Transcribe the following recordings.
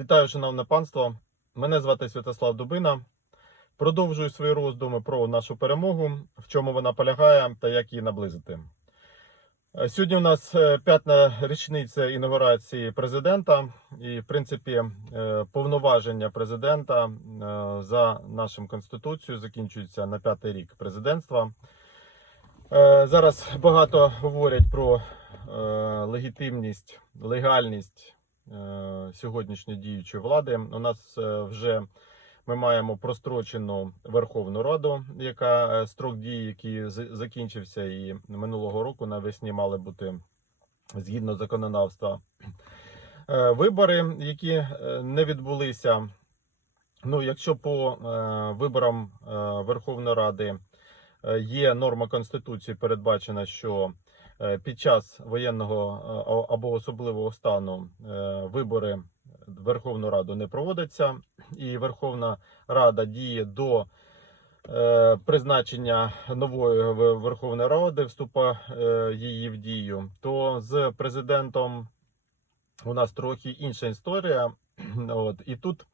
Вітаю, шановне панство. Мене звати Святослав Дубина. Продовжую свої роздуми про нашу перемогу, в чому вона полягає та як її наблизити. Сьогодні у нас е, п'ята річниця інаугурації президента, і, в принципі, е, повноваження президента е, за нашим конституцією закінчуються на п'ятий рік президентства. Зараз багато говорять про легітимність, легальність сьогоднішньої діючої влади. У нас е, вже ми маємо прострочену Верховну Раду, яка е, строк дії, який закінчився, і минулого року навесні мали бути згідно законодавства. Е, Вибори, які е, не відбулися. Ну, якщо по е, виборам е, Верховної Ради е, є норма Конституції, передбачена, що е, під час воєнного е, або особливого стану е, вибори Верховну Раду не проводяться, і Верховна Рада діє до е, призначення нової Верховної Ради, вступа е, її в дію, то з президентом у нас трохи інша історія. От, і тут е,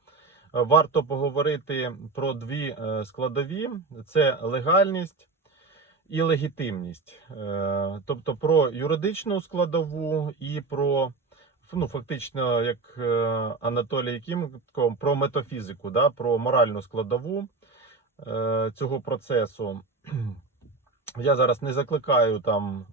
варто поговорити про дві е, складові: це легальність і легітимність, Е, тобто про юридичну складову і про ну, фактично, як е, Анатолій Якимко, про метафізику, да, про моральну складову е, цього процесу. Я зараз не закликаю там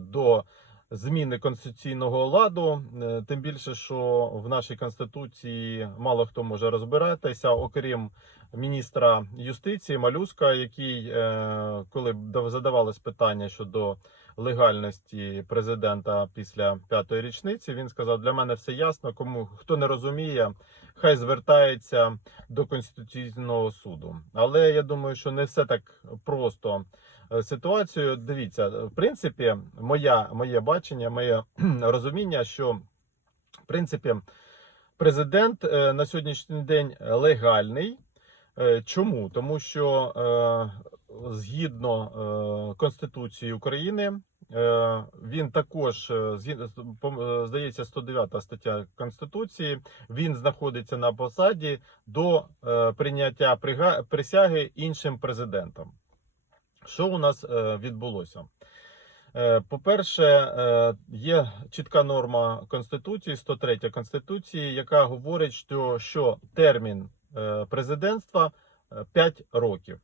до зміни конституційного ладу, тим більше, що в нашій конституції мало хто може розбиратися, окрім міністра юстиції Малюска, який, е, коли задавалось питання щодо легальності президента після п'ятої річниці, він сказав: для мене все ясно. Кому хто не розуміє, хай звертається до конституційного суду. Але я думаю, що не все так просто е, ситуацію. Дивіться, в принципі, моя, моє бачення, моє розуміння, що в принципі президент е, на сьогоднішній день легальний. Е, Чому? Тому що е, згідно е, Конституції України він також здається 109 стаття Конституції. Він знаходиться на посаді до прийняття присяги іншим президентом. Що у нас відбулося? По-перше, є чітка норма Конституції, 103 Конституції, яка говорить, що, термін президентства 5 років.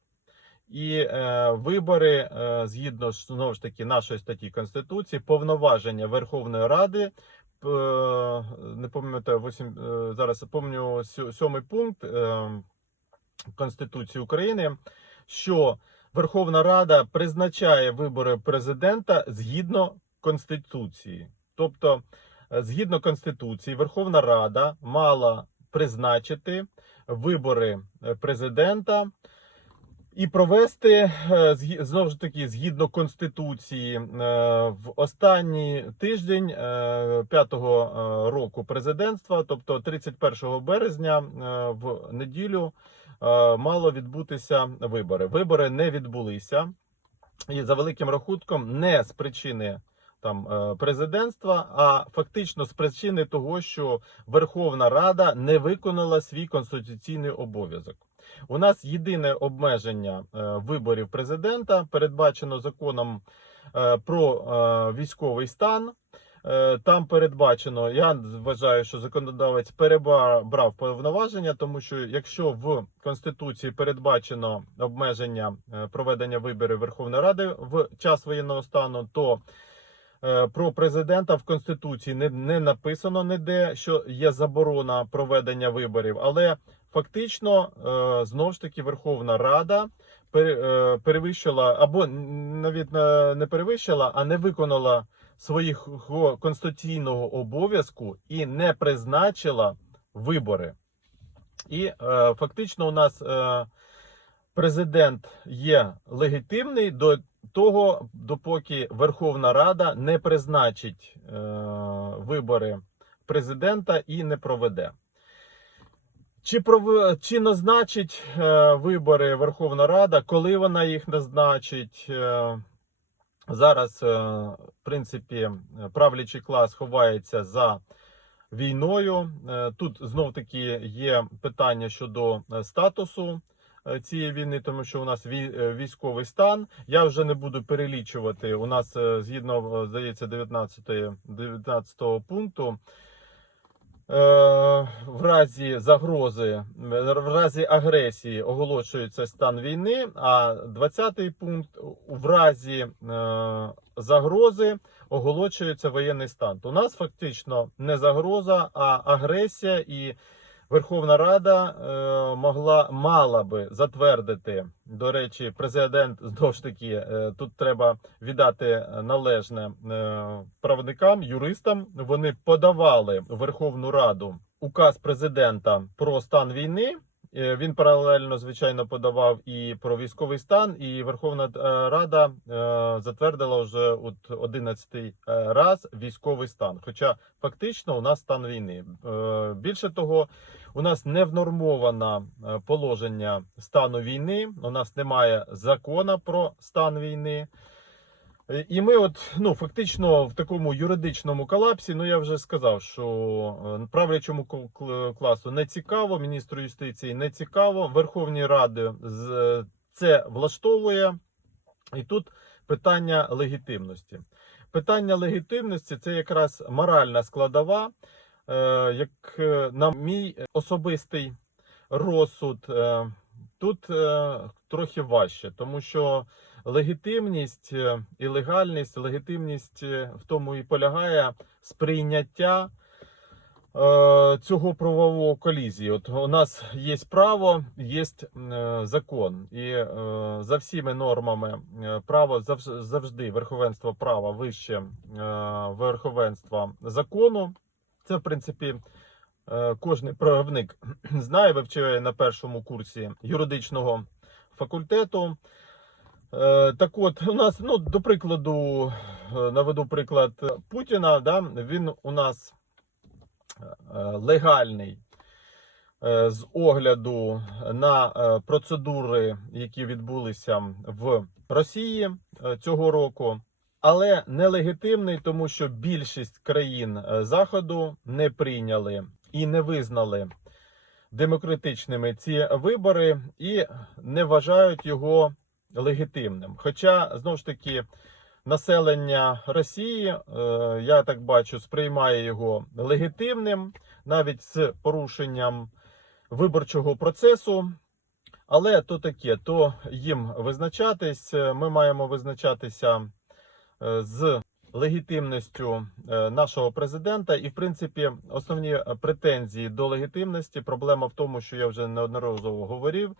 І е, вибори, е, згідно знову ж таки нашої статті Конституції, повноваження Верховної Ради. е, Не пам'ятаю, восім, е, зараз сьо- сьомий пункт е, Конституції України, що Верховна Рада призначає вибори президента згідно Конституції. Тобто, е, згідно Конституції, Верховна Рада мала призначити вибори е, президента і провести е, знову ж таки згідно Конституції е, в останній тиждень п'ятого року президентства, тобто 31 березня в неділю мало відбутися вибори. Вибори не відбулися, і за великим рахунком не з причини. Там е, президентства, а фактично з причини того, що Верховна Рада не виконала свій конституційний обов'язок. У нас єдине обмеження е, виборів президента передбачено законом е, про військовий стан. Там передбачено, я вважаю, що законодавець перебрав повноваження, тому що якщо в конституції передбачено обмеження проведення виборів Верховної Ради в час воєнного стану, то про президента в конституції не, не написано ніде, що є заборона проведення виборів, але фактично е, знову ж таки Верховна Рада е, перевищила або навіть е, не перевищила, а не виконала свого конституційного обов'язку і не призначила вибори. І е, фактично у нас е, президент є легітимний до того, допоки Верховна Рада не призначить е, вибори президента і не проведе. Чи пров... чи назначить е, вибори Верховна Рада, коли вона їх назначить? Е, зараз, е, в принципі, правлячий клас ховається за війною. Е, Тут знов таки є питання щодо е, статусу цієї війни, тому що у нас е, військовий стан. Я вже не буду перелічувати. У нас е, згідно е, здається 19, 19 пункту. е, В разі загрози, в разі агресії оголошується стан війни. А 20 пункт в разі е, загрози оголошується воєнний стан. У нас фактично не загроза, а агресія, і Верховна Рада е, могла мала би затвердити. До речі, президент знову ж таки е, тут треба віддати належне е, правникам, юристам. Вони подавали Верховну Раду указ президента про стан війни. Е, Він паралельно, звичайно, подавав і про військовий стан, і Верховна е, Рада е, затвердила вже от 11 раз військовий стан. Хоча фактично у нас стан війни. Більше того, у нас не внормовано положення стану війни. У нас немає закона про стан війни. Е, І ми, от ну фактично, в такому юридичному колапсі. Ну я вже сказав, що е, правлячому класу не цікаво, міністру юстиції не цікаво. Верховній Раді це влаштовує. І тут питання легітимності. Питання легітимності це якраз моральна складова, е, як на мій особистий розсуд. Тут трохи важче, тому що легітимність е, і легальність, легітимність е, в тому і полягає сприйняття е, цього правового колізії. От у нас є право, є закон, і за всіми нормами право завж- завжди верховенство права вище верховенства закону. Це в принципі. Кожний правник знає, вивчає на першому курсі юридичного факультету. Е, Так от, у нас, ну, до прикладу, е, наведу приклад Путіна, да, він у нас е, легальний з огляду на процедури, які відбулися в Росії цього року, але нелегітимний, тому що більшість країн Заходу не прийняли і не визнали демократичними ці вибори і не вважають його легітимним. Хоча знову ж таки населення Росії, е, я так бачу, сприймає його легітимним, навіть з порушенням виборчого процесу. Але то таке, то їм визначатись. Е, Ми маємо визначатися е, з легітимністю нашого президента. І, в принципі, основні претензії до легітимності. Проблема в тому, що я вже неодноразово говорив.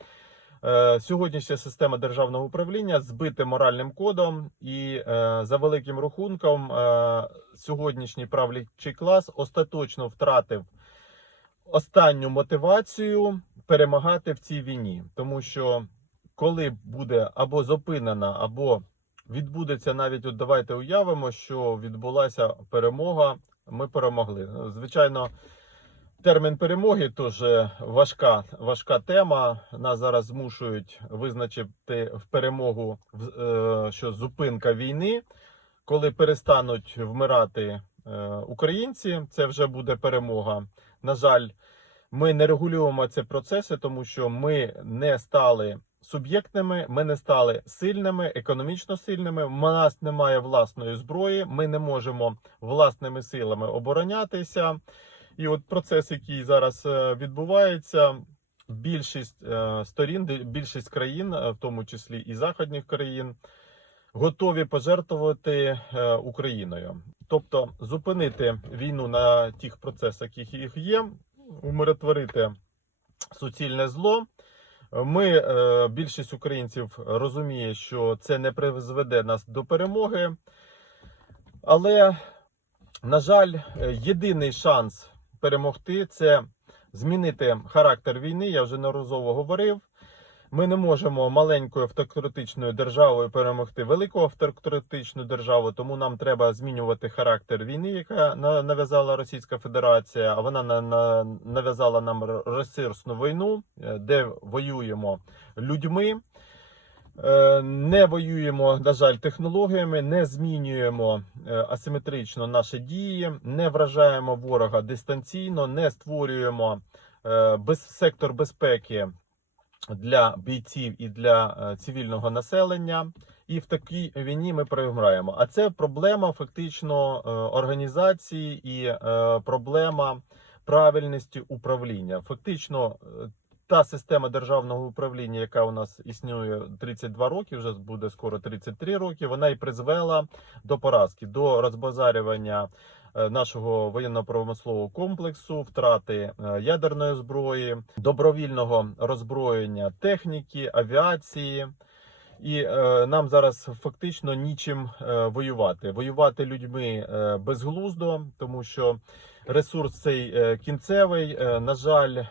Е, Сьогоднішня система державного управління збита моральним кодом, і е, за великим рахунком, е, сьогоднішній правлячий клас остаточно втратив останню мотивацію перемагати в цій війні, тому що коли буде або зупинена, або відбудеться навіть, от давайте уявимо, що відбулася перемога. Ми перемогли. Звичайно, термін перемоги теж важка, важка тема. Нас зараз змушують визначити в перемогу, е, що зупинка війни, коли перестануть вмирати е, українці, це вже буде перемога. На жаль, ми не регулюємо ці процеси, тому що ми не стали суб'єктними, ми не стали сильними, економічно сильними. У нас немає власної зброї, ми не можемо власними силами оборонятися. І от процес, який зараз е, відбувається, більшість е, сторін, більшість країн, е, в тому числі і західних країн, готові пожертвувати Україною. Тобто зупинити війну на тих процесах, які їх є, умиротворити суцільне зло. Ми, більшість українців розуміє, що це не призведе нас до перемоги. Але, на жаль, єдиний шанс перемогти це змінити характер війни. Я вже неразово говорив. Ми не можемо маленькою автократичною державою перемогти велику автократичну державу, тому нам треба змінювати характер війни, яка на- нав'язала Російська Федерація. А вона на- на- нав'язала нам ресурсну війну, е, де воюємо людьми. Е, Не воюємо, на жаль, технологіями, не змінюємо е, асиметрично наші дії, не вражаємо ворога дистанційно, не створюємо е, сектор безпеки для бійців і для цивільного населення. І в такій війні ми програємо. А це проблема фактично організації і проблема правильності управління. Фактично, та система державного управління, яка у нас існує 32 роки, вже буде скоро 33 роки, вона і призвела до поразки, до розбазарювання е, нашого воєнно-промислового комплексу, втрати е, ядерної зброї, добровільного роззброєння техніки, авіації. І е, нам зараз фактично нічим е, воювати. Воювати людьми е, безглуздо, тому що ресурс цей е, кінцевий. Е, на жаль,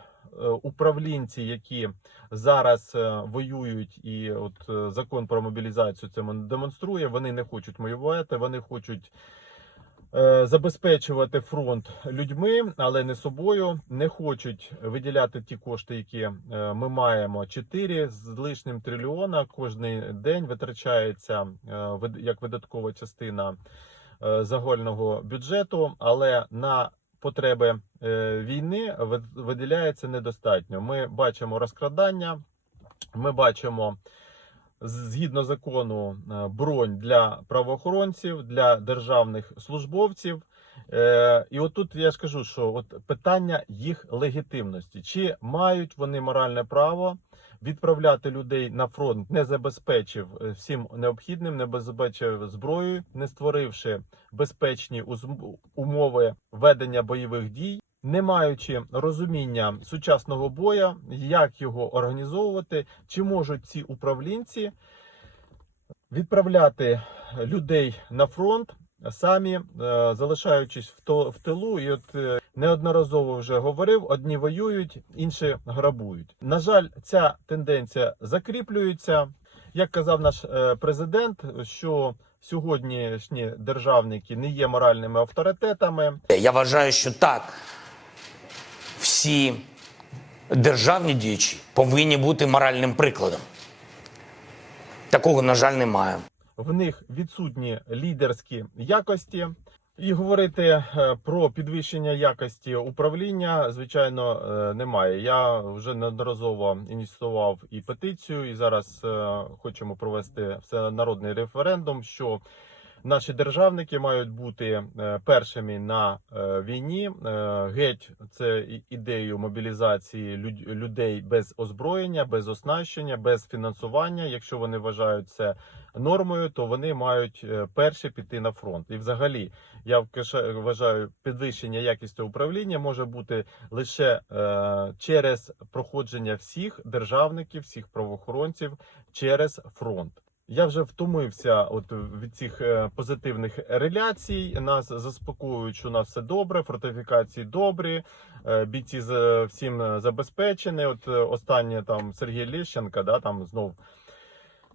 управлінці, які зараз е, воюють, і от е, закон про мобілізацію це демонструє. Вони не хочуть воювати, вони хочуть. е, Забезпечувати фронт людьми, але не собою, не хочуть виділяти ті кошти, які е, ми маємо. 4 з лишнім трильйона кожний день витрачається е, як видаткова частина е, загального бюджету, але на потреби е, війни виділяється недостатньо. Ми бачимо розкрадання, ми бачимо згідно закону е, бронь для правоохоронців, для державних службовців. Е, І отут я ж кажу, що от питання їх легітимності, чи мають вони моральне право відправляти людей на фронт, не забезпечив е, всім необхідним, не забезпечив зброєю, не створивши безпечні умови ведення бойових дій, не маючи розуміння сучасного бою, як його організовувати, чи можуть ці управлінці відправляти людей на фронт. Самі е, залишаючись в тилу, і от е, неодноразово вже говорив: одні воюють, інші грабують. На жаль, ця тенденція закріплюється. Як казав наш е, президент, що сьогоднішні державники не є моральними авторитетами. Я вважаю, що так. Всі державні діячі повинні бути моральним прикладом. Такого, на жаль, немає. В них відсутні лідерські якості. І говорити е, про підвищення якості управління, звичайно, е, немає. Я вже неодноразово ініціював і петицію, і зараз е, хочемо провести всенародний референдум, що наші державники мають бути е, першими на е, війні. Е, Геть це ідею мобілізації людей без озброєння, без оснащення, без фінансування. Якщо вони вважають це нормою, то вони мають перші піти на фронт. І взагалі, я вважаю, підвищення якості управління може бути лише через проходження всіх державників, всіх правоохоронців через фронт. Я вже втомився от від цих е, позитивних реляцій. Нас заспокоюють, що у нас все добре, фортифікації добрі, е, бійці всім е, забезпечені. От е, останнє там Сергій Лещенка, да там знов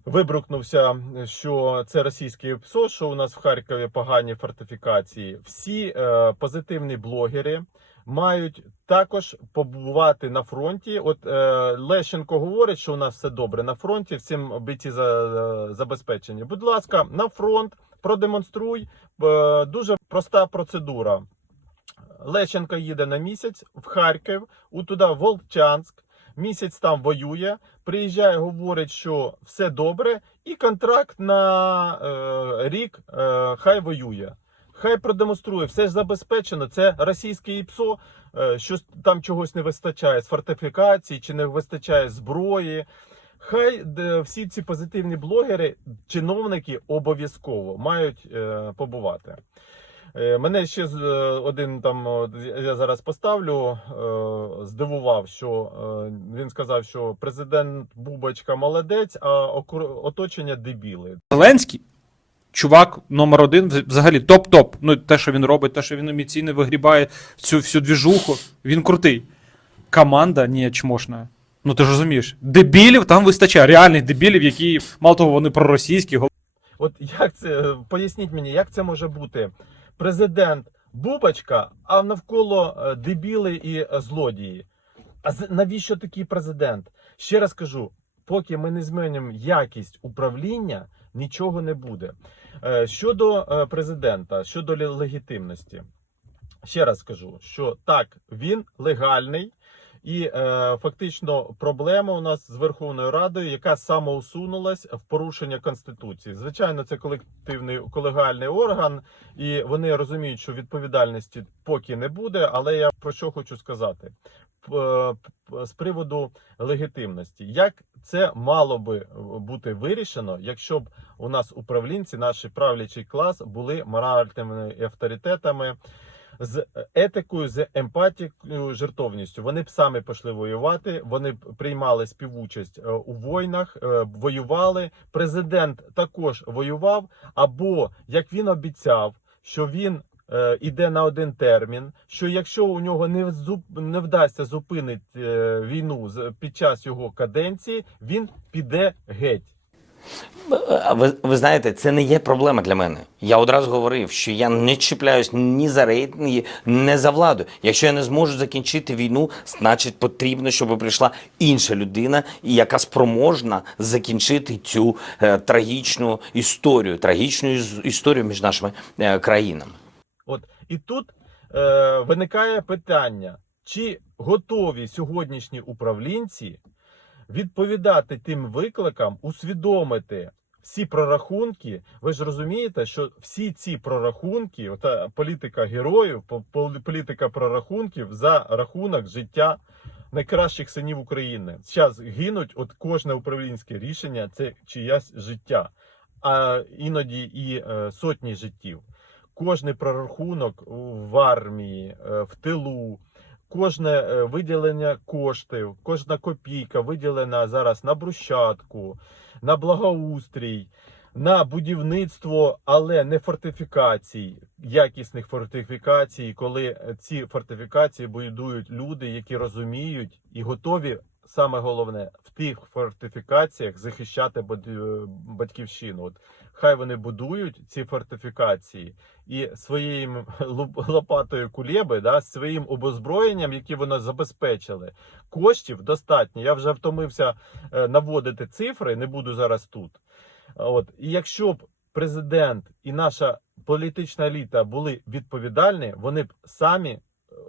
вибрукнувся, що це російське ПСО, що у нас в Харкові погані фортифікації. Всі е, позитивні блогери мають також побувати на фронті. От е, Лещенко говорить, що у нас все добре на фронті, всім бійці за, забезпечені. Будь ласка, на фронт продемонструй. Е, дуже проста процедура. Лещенко їде на місяць в Харків, у туди Волчанськ. Місяць там воює, приїжджає, говорить, що все добре, і контракт на е, рік е, хай воює. Хай продемонструє, все ж забезпечено. Це російське ІПСО, е, що там чогось не вистачає з фортифікації чи не вистачає зброї. Хай всі ці позитивні блогери, чиновники обов'язково мають е, побувати. Е, Мене ще один там я зараз поставлю. Здивував, що він сказав, що президент Бубочка молодець, а оточення дебіли. Зеленський, чувак номер один, взагалі топ-топ. Ну, те, що він робить, те, що він емоційно вигрібає цю всю двіжуху, він крутий. Команда ні, чмошна. Ну ти ж розумієш, дебілів там вистачає, реальних дебілів, які, мало того, вони проросійські, От як це поясніть мені, як це може бути? Президент Бубочка, а навколо е, дебіли і е, злодії. А навіщо такий президент? Ще раз кажу: поки ми не змінимо якість управління, нічого не буде. Е, Щодо е, президента, щодо легітимності, ще раз скажу, що так, він легальний. І е, фактично проблема у нас з Верховною Радою, яка самоусунулась в порушення конституції. Звичайно, це колективний колегіальний орган, і вони розуміють, що відповідальності поки не буде. Але я про що хочу сказати з приводу легітимності, як це мало би е, бути вирішено, якщо б у нас управлінці, наш правлячий клас, були моральними авторитетами з етикою, з емпатією, жертовністю. Вони б самі пішли воювати, вони б приймали співучасть е, у війнах, е, воювали. Президент також воював. Або як він обіцяв, що він. Е, Іде на один термін, що якщо у нього не не вдасться зупинити е, війну під час його каденції, він піде геть. Ви, ви знаєте, це не є проблема для мене. Я одразу говорив, що я не чіпляюсь ні за рейтинги, ні за владу. Якщо я не зможу закінчити війну, значить потрібно, щоб прийшла інша людина, яка спроможна закінчити цю е, трагічну історію, трагічну іс- історію між нашими е, країнами. От і тут е, виникає питання: чи готові сьогоднішні управлінці відповідати тим викликам, усвідомити всі прорахунки? Ви ж розумієте, що всі ці прорахунки, ота політика героїв, політика прорахунків за рахунок життя. Найкращих синів України зараз гинуть. От кожне управлінське рішення це чиясь життя, а іноді і е, сотні життів кожний прорахунок в армії, е, в тилу, кожне е, виділення коштів, кожна копійка виділена зараз на брусчатку, на благоустрій, на будівництво, але не фортифікацій, якісних фортифікацій, коли ці фортифікації будують люди, які розуміють і готові. Саме головне в тих фортифікаціях захищати е, батьківщину. От хай вони будують ці фортифікації і своєю лопатою кулеби, да, своїм обозброєнням, яке вони забезпечили, коштів достатньо. Я вже втомився е, наводити цифри, не буду зараз тут. От і якщо б президент і наша політична еліта були відповідальні, вони б самі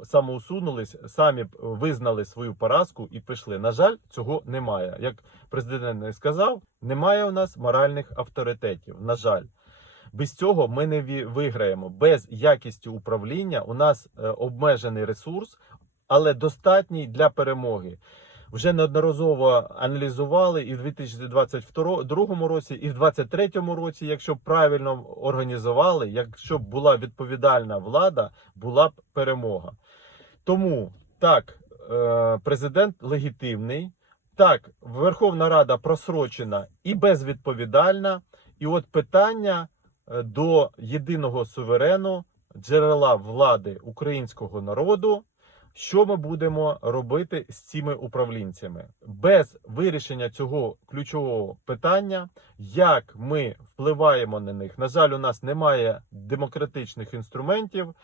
самоусунулись, самі визнали свою поразку і пішли. На жаль, цього немає. Як президент не сказав, немає у нас моральних авторитетів. На жаль. Без цього ми не виграємо. Без якісті управління у нас е, обмежений ресурс, але достатній для перемоги. Вже неодноразово аналізували і в 2022 році, і в 2023 році, якщо б правильно організували, якщо б була відповідальна влада, була б перемога. Тому так, е, президент легітимний, так, Верховна Рада просрочена і безвідповідальна. І от питання е, до єдиного суверену, джерела влади українського народу. Що ми будемо робити з цими управлінцями без вирішення цього ключового питання, як ми впливаємо на них? На жаль, у нас немає демократичних інструментів.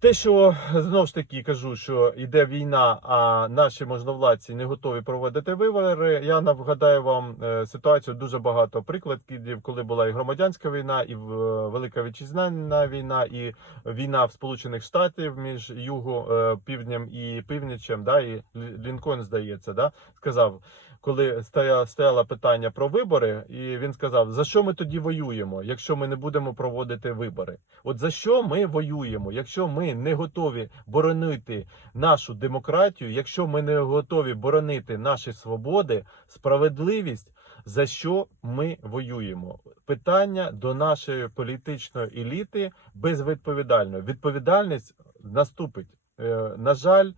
Те, що знову ж таки кажу, що йде війна, а наші можновладці не готові проводити вибори. Я нагадаю вам е, ситуацію дуже багато прикладів, коли була і громадянська війна, і велика вітчизняна війна, і війна в Сполучених Штатів між юго, е, півднем і північем. Да, і Лі- Лінкольн, здається, да, сказав, коли стояло питання про вибори, і він сказав: за що ми тоді воюємо, якщо ми не будемо проводити вибори? От за що ми воюємо, якщо ми не готові боронити нашу демократію, якщо ми не готові боронити наші свободи, справедливість, за що ми воюємо? Питання до нашої політичної еліти безвідповідально. Відповідальність наступить. Е, На жаль,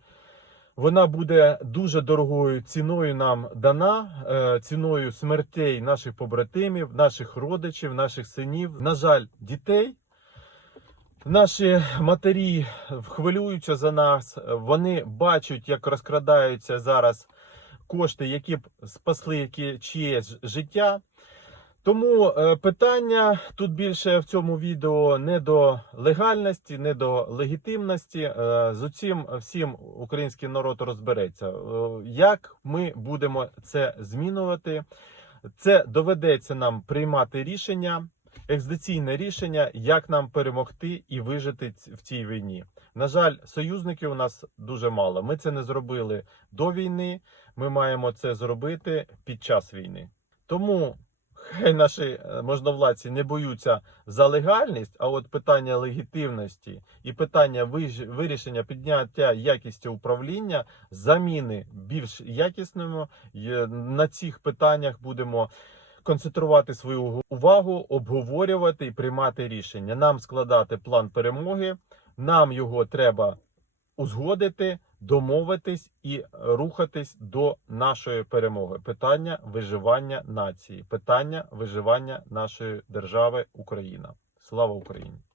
вона буде дуже дорогою ціною нам дана, е, ціною смертей наших побратимів, наших родичів, наших синів. На жаль, дітей. Наші матері хвилюються за нас. Вони бачать, як розкрадаються зараз кошти, які б спасли чиєсь життя. Тому е, питання тут більше в цьому відео не до легальності, не до легітимності. Е, з усім всім український народ розбереться. Е, як ми будемо це змінювати? Це доведеться нам приймати рішення, екзистенційне рішення, як нам перемогти і вижити в цій війні. На жаль, союзників у нас дуже мало. Ми це не зробили до війни. Ми маємо це зробити під час війни. Тому хай наші е, можновладці не боються за легальність, а от питання легітимності і питання вирішення підняття якісті управління, заміни більш якісними на цих питаннях будемо концентрувати свою увагу, обговорювати і приймати рішення. Нам складати план перемоги, нам його треба узгодити, домовитись і рухатись до нашої перемоги. Питання виживання нації, питання виживання нашої держави Україна. Слава Україні!